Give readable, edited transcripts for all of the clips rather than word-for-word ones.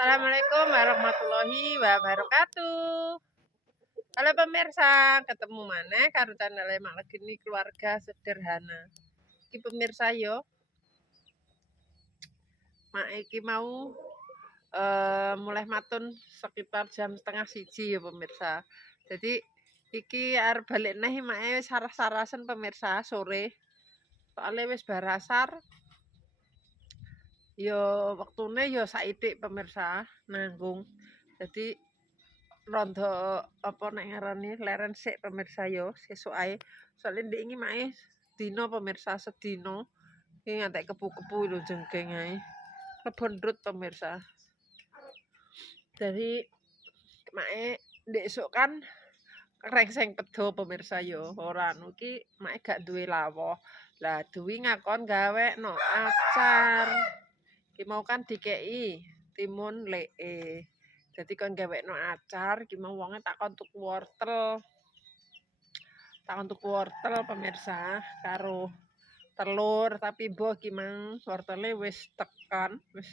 Assalamualaikum warahmatullahi wabarakatuh. Halo pemirsa, ketemu mana karo channel Mak Legeni Keluarga Sederhana. Iki pemirsa yo, mak iki mau mulai matun sekitar jam setengah siji ya pemirsa. Jadi iki arep balik neh mak wis sarah-sarasen pemirsa sore. Soalnya wis barasar. Yo waktune yo saithik pemirsa nanggung. Jadi rondo apa nek ngarani leren sik pemirsa yo sesuk ae. Soale ndek iki mae dino pemirsa sedino iki ngantek kepu-kepu lho jengking ae. Kebon ndrut pemirsa. Jadi mae ndek esuk kan rengseng pedo pemirsa yo ora anu ki mae gak duwe lawoh. Lah duwi ngakon gawe no acar. Ki mau kan dikei timun lee. Jadi kon gawekno acar, ki mau wonge takon tuku wortel. Takon tuku wortel pemirsa karo telur, tapi mbah ki mang wortele wis tekan, wis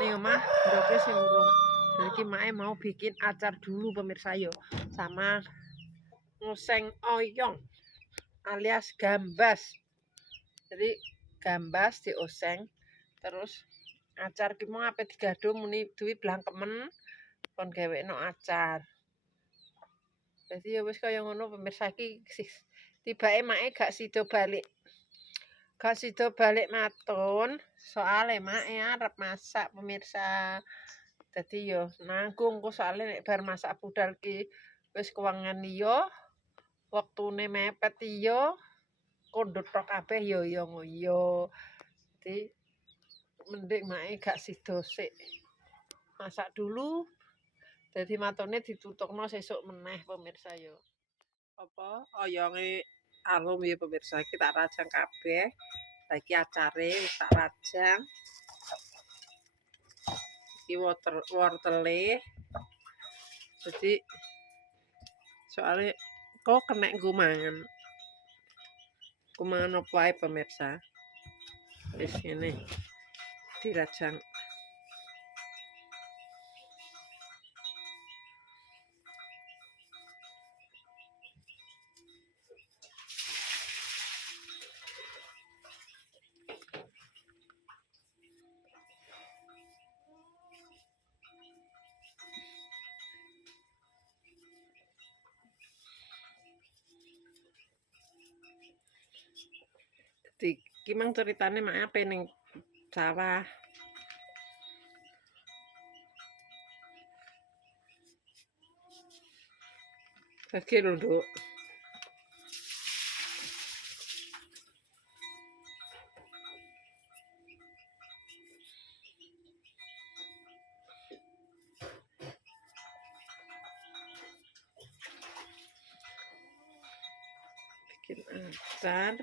ning omah ndoke sing urung. Nah iki mae mau bikin acar dulu pemirsa yo, sama ngoseng oyong alias gambas. Jadi gambas dioseng terus acar ki mau ape digado muni duwi blangkemen kon gawekno acar. Jadi ya wis kaya ngono pemirsa iki tibake make gak sida balik. Gak sida balik matun, soale make arep masak pemirsa. Dadi yo nanggung kok soale nek bar masak budal ki wis kewangan yo, wektune mepet yo, kondhot tok kabeh yo ngoyo. Jadi mending make gak sida sik. Masak dulu. Jadi matone ditutokno sesuk meneh pemirsa yo. Apa oyonge alum ya pemirsa iki tak rajang kabeh. Lah iki acare wis tak rajang. Iki wortele. Jadi soalnya kok kena gumangan. Gumangan apa ae pemirsa. Wis ngene. Dirajang. Iki mang ceritane mak ape ning sawah. Bagi lho, Nduk. Bikin acar.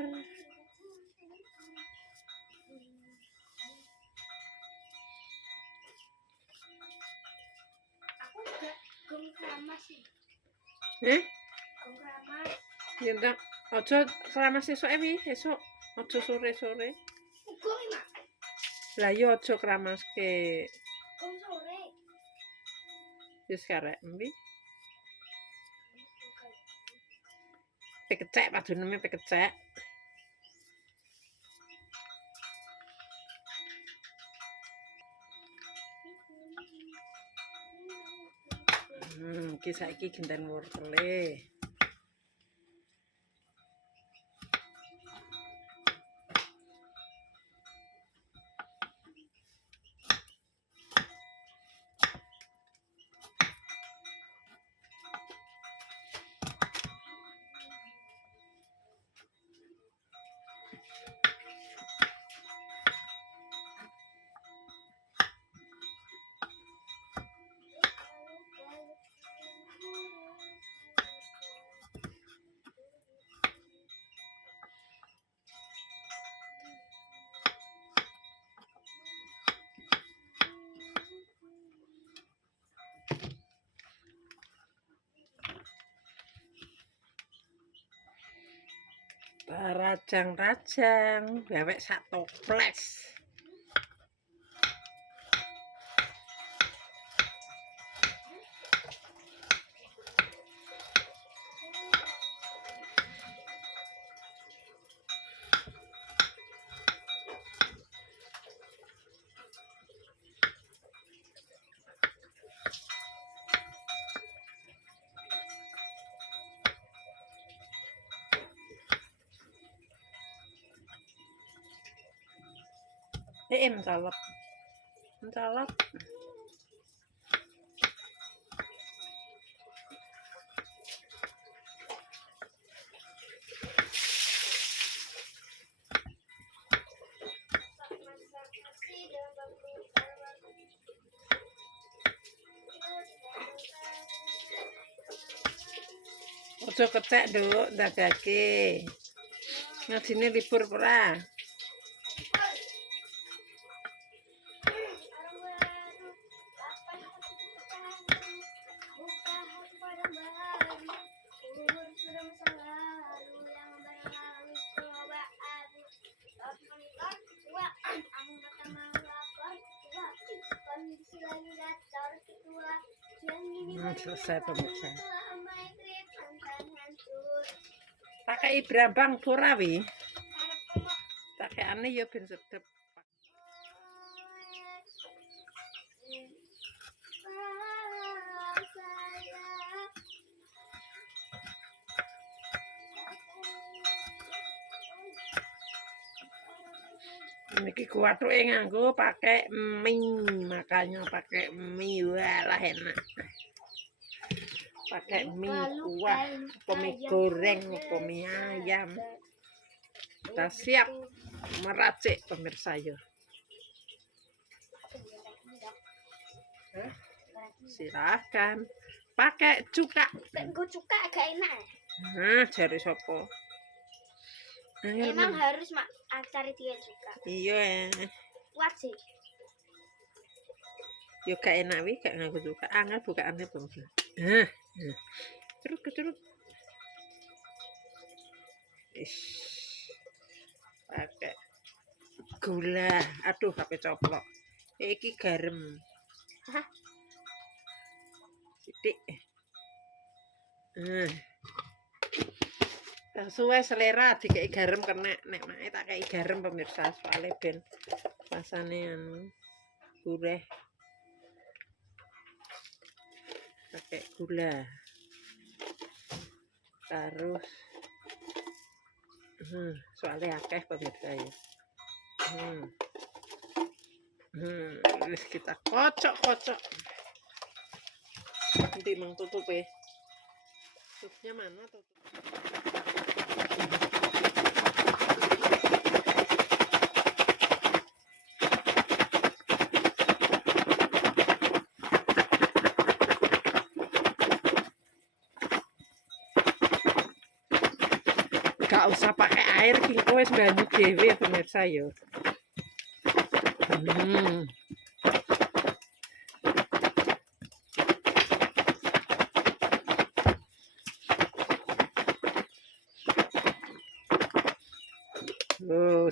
Ya ndak, aja keramas esuk wi, esuk aja sore-sore. Lah yo aja kramaske. Sore. Wis karek mbi. Pekecek paduneme pekecek. Iki saiki genten wortele. Rajang-rajang, gawek sak toples. Mencolot. Mencolot. Ojo kecek, Nduk, ndagake. Ngajine libur ora? Selesai pemirsa. Pakai brambang pura wi. Pakaiane ya ben sedep. Niki kuwathuke nganggo pakai mie, makanya pakai mie walah enak. Pakai mie kuah, atau mie goreng, atau mie ayam. Kita siap meracik pemirsa ya. Silahkan pakai cuka. Cuka agak enak. Nah, jari sopo. Emang harus mak cari dia cuka. Iya. Wajib. Yo gak enak wi, gak nganggo cuka. Angel bukaannya pemirsa. Nah, curut. Pakai gula. Aduh, HP coplok. Iki garam. Hah? Sithik. Sesuai selera dikei garam kena, nek mae tak kei garam pemirsa soalnya ben rasane anu gurih. Pakai gula. Terus soalnya akeh pemirsa ya. Terus kita kocok. Nanti mang tutup ya. Tutupnya mana tutup? Gak usah pakai air, kingko wis banyu dhewe pemirsa ya.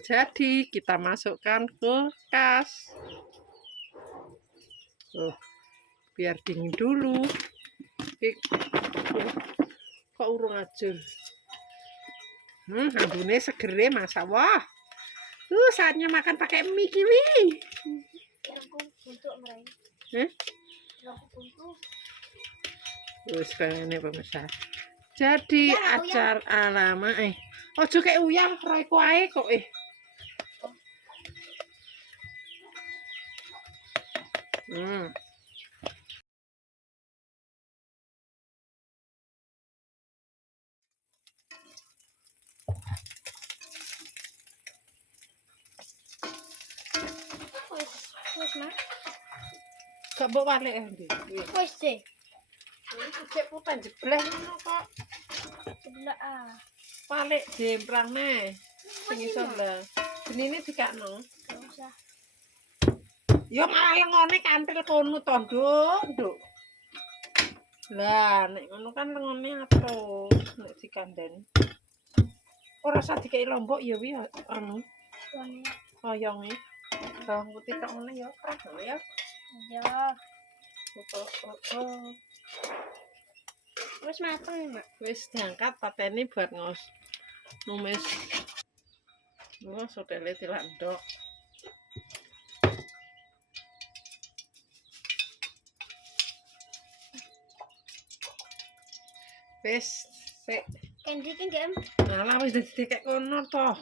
Jadi kita masukkan kulkas. Biar dingin dulu. Kok urung ajur. Ambune segere masa wah. Saatnya makan pakai mie kiwi. Terus kayak ini pemirsa. Jadi acar alama ojo kayak uyang roy kuae kok Wis mak. Gak mbok walik Wis deh. Cek putan jebleh ngono kok. Sebelah Walik jemprangne. Sing iso lho. Benine dikakno. Gak usah. Ya malah lengone kantil kono to, Nduk. Lah, nek ngono kan lengone atus nek dikandani. Ora usah dikei lombok ya wi anu. Oyonge. Bawang putih tok ngene ya, ya. Iya. Wis mateng, Mak. Wis diangkat pateni buat numis. Sotele tilak ndok. Wis, sik. Kendi ki nggih. Alah wis dadi kayak kono to.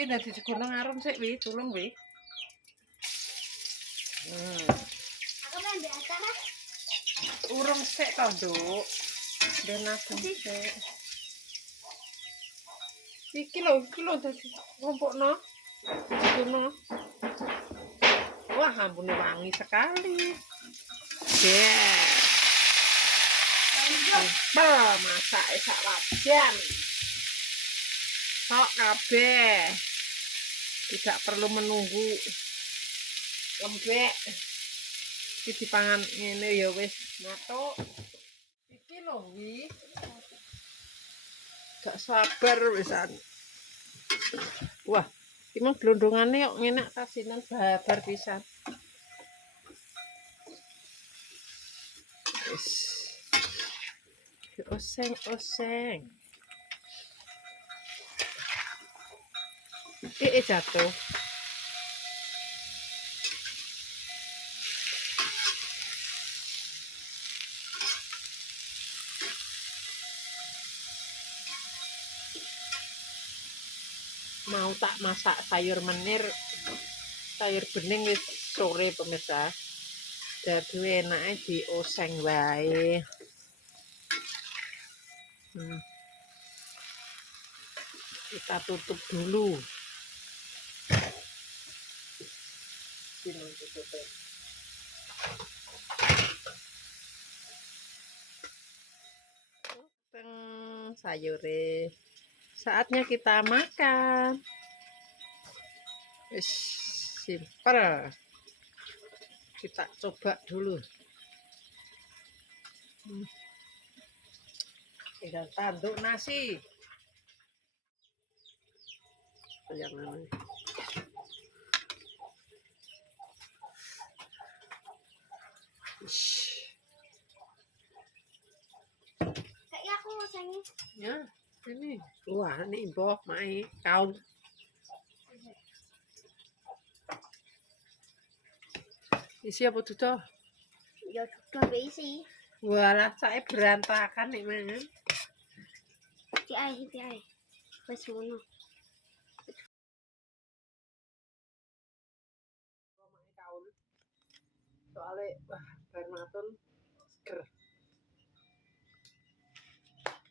Iki dadi gunung arum sik wi, tulung wi. Aku pengen di acara. Urung sik to, Nduk. Ben adem sik. Iki lho dadi ngumpulno. Gunung. Wah, ampune wangi sekali. Yes. Simpel masak sak wajan. Sok kabeh. Tidak perlu menunggu lembek. Iki dipangan ngene ya wis matuk. Iki lho wi. Gak sabar wisan. Wah, iki mah glondongane kok ngenak tasinan babar pisan. Wis. Oseng-oseng. Jatuh. Mau tak masak sayur menir, sayur bening wis sore pemirsa. Dadi enake dioseng wae. Kita tutup dulu. Sayure. Saatnya kita makan. Simpel. Kita coba dulu. Tinggal tanduk nasi. Jangan. Kayaknya aku mau sengit. Ya, ini. Wah, ini mbok mai kaun. Isi apa tuh? Ya sudah isi. Walah, saya berantakan nih mangan. Piye. Wes ngono. Soalnya wah, bermatun seger.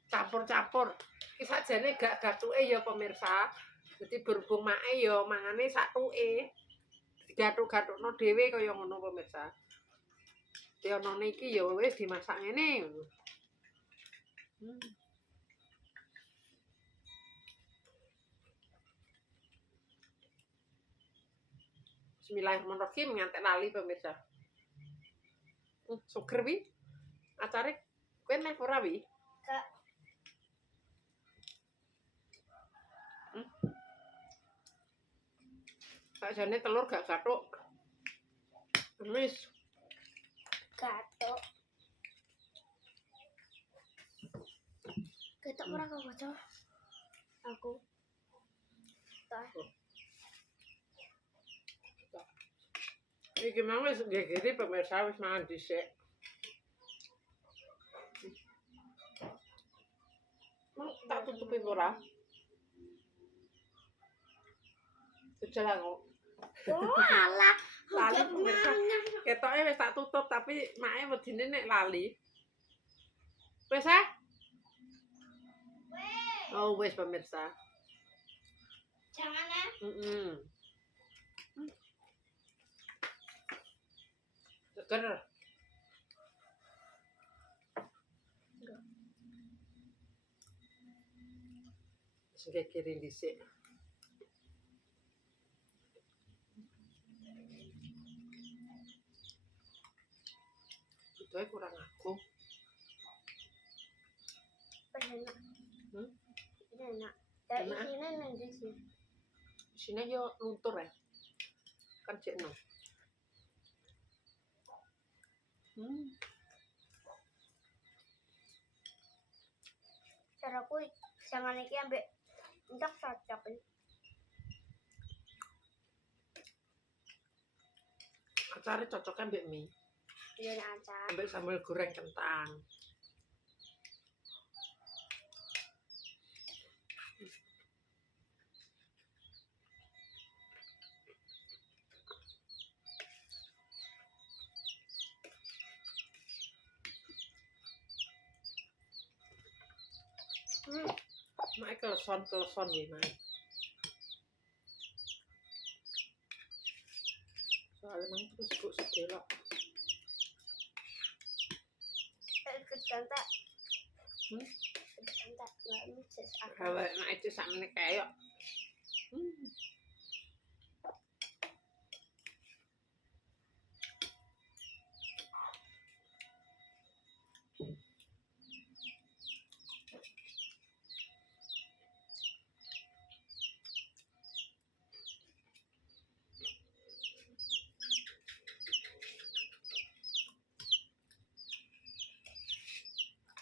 Campur-campur. Iki sajane gak gathuke ya pemirsa. Jadi berhubung mae ya mangane satuke. Digathuk-gathukno dhewe kaya ngono pemirsa. Dionone iki ya wis dimasak ngene. Bismillahirrahmanirrahim ngantek lali pemirsa. Suger wi. Acare kowe meh ora wi? Gak. Sakjane telur gak gathuk. Wis. Gathuk. Ketok ora kok bocor. Aku. Iki mau wis gegere pemirsa wis mangan dhisik. Mau tak tutupi ora? Sejalan kok. Oh, alah. Lali pemirsa. Ketoke wis tak tutup tapi mae wedine nek lali. Wis ah? Oh, wis pemirsa. Jangan ya. Seger. Sing kiri dhisik. Itu kurang aku. Enak. Enak. Enak. Dari sini nanti sih. Sini yo luntur ya. Kan cek no. Caraku jangan iki ambek entak cocok. Acare cocoknya mbek mie. Iya acar. Ambek sambal goreng kentang. keleson nih Mak. Soalnya emang terus bu sedelok. Ikut kantak. Hmm? Ikut kantak. Nggak micis aku. Kalau nek itu sakmene kayak.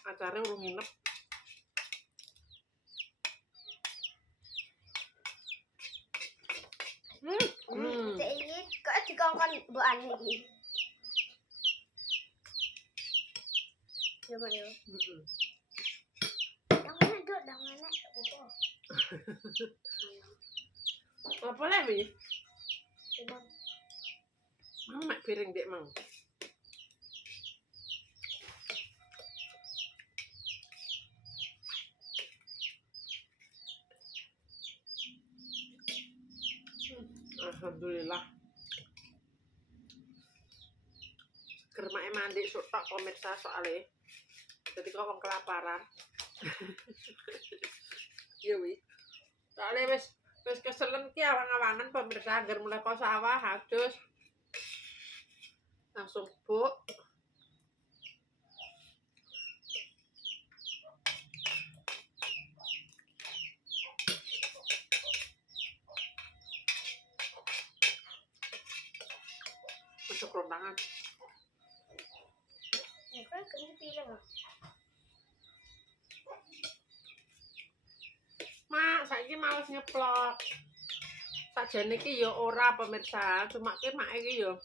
Acaranya urung nginep. Cek ini kok dikongkon mbok ane iki. Coba yo. Yang mana dok? Yang mana? Apa? Apa lagi? Coba. Mang mak piring dek mang. Alhamdulillah. Kermake mandi sok tok pemirsa soalnya. Jadi kok wong kelaparan. Iya wi. Soalnya wis keselen ki awang-awangan pemirsa agar mulai kok sawah adus. Langsung buk. Masuk rondangan. Ya kan kena pilih. Mak, saiki males nyeplok. Sakjane iki ya ora pemirsa, cuma ki mak iki ya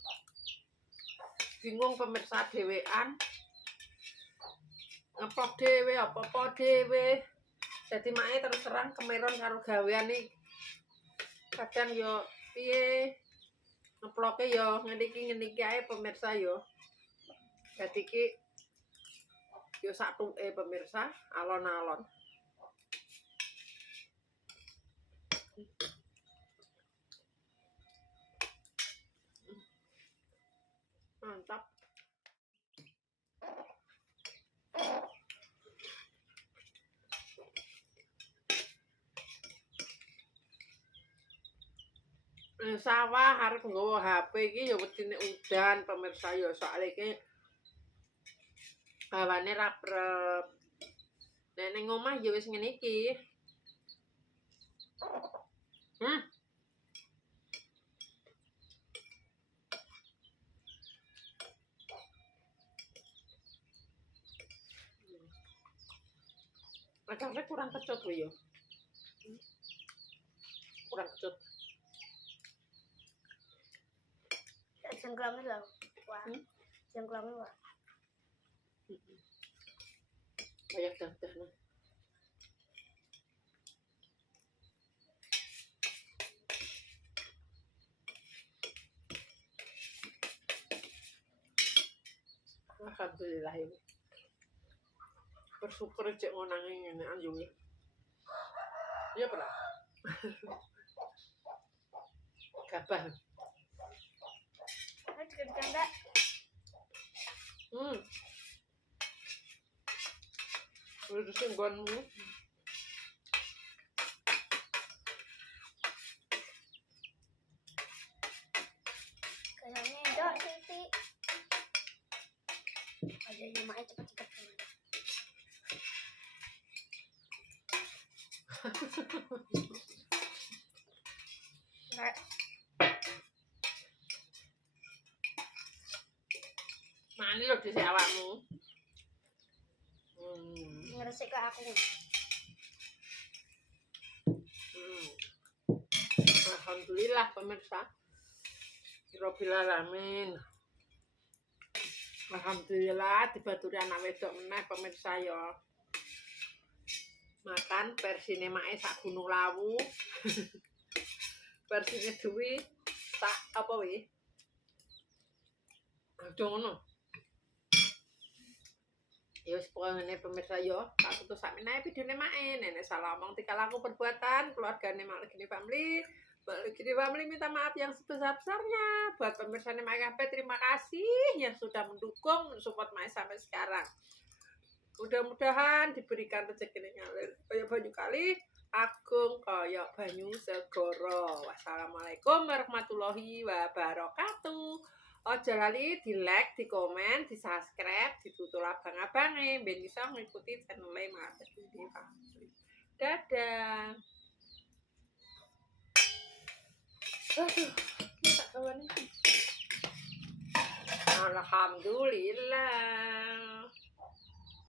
bingung pemirsa dhewean. Ngeplok dhewe apa-apa dhewe. Jadi make terus terang kemeron karo gawean iki. Kadang yo piye ngeploke yo ngene iki ae pemirsa yo. Dadi ki yo saktuke pemirsa alon-alon. Mantap. Sawah arep nggawa HP iki ya wedine udan pemirsa ya soal iki hawane raprep. Nek ning omah ya wis ngene iki. Acaranya kurang kecut loh ya. Kurang kecut. Jengklangnya lah. Wah. Jengklangnya wah. Banyak dah. Alhamdulillah ini. Bersyukur cek ngonangi ngene anjungi. Iya pernah. Gabah. Ayo ikut kantak. Udah singgonmu. Kayaknya dok Siti. Aja nyamanya cepet-cepet. Enggak. Mani lo dhisik awakmu. Ngeresik ke aku. Alhamdulillah pemirsa. Rabbil alamin. Alhamdulillah dibaturi anak wedok meneh pemirsa ya. Makan versine mae sak Gunung Lawu. Versine Dewi tak apa wi? Aja ngono. Ya wis pokoknya pemirsa yo, tak tutup sakmene videone mae. Nenek salah omong tingkah laku perbuatan, keluargane Mak Legini Family. Mak Legini Family minta maaf yang sebesar-besarnya. Buat pemirsa Mak kabeh terima kasih yang sudah mendukung, support Mae sampai sekarang. Mudah-mudahan diberikan rezeki ngalir kaya banyu kali, agung kaya banyu segara. Wassalamualaikum warahmatullahi wabarakatuh. Aja lali di like, di komen, di subscribe, ditutul abang-abange ben bisa ngikuti channel Mak Legini Family. Dadah. Aduh, tak kawan ini. Alhamdulillah.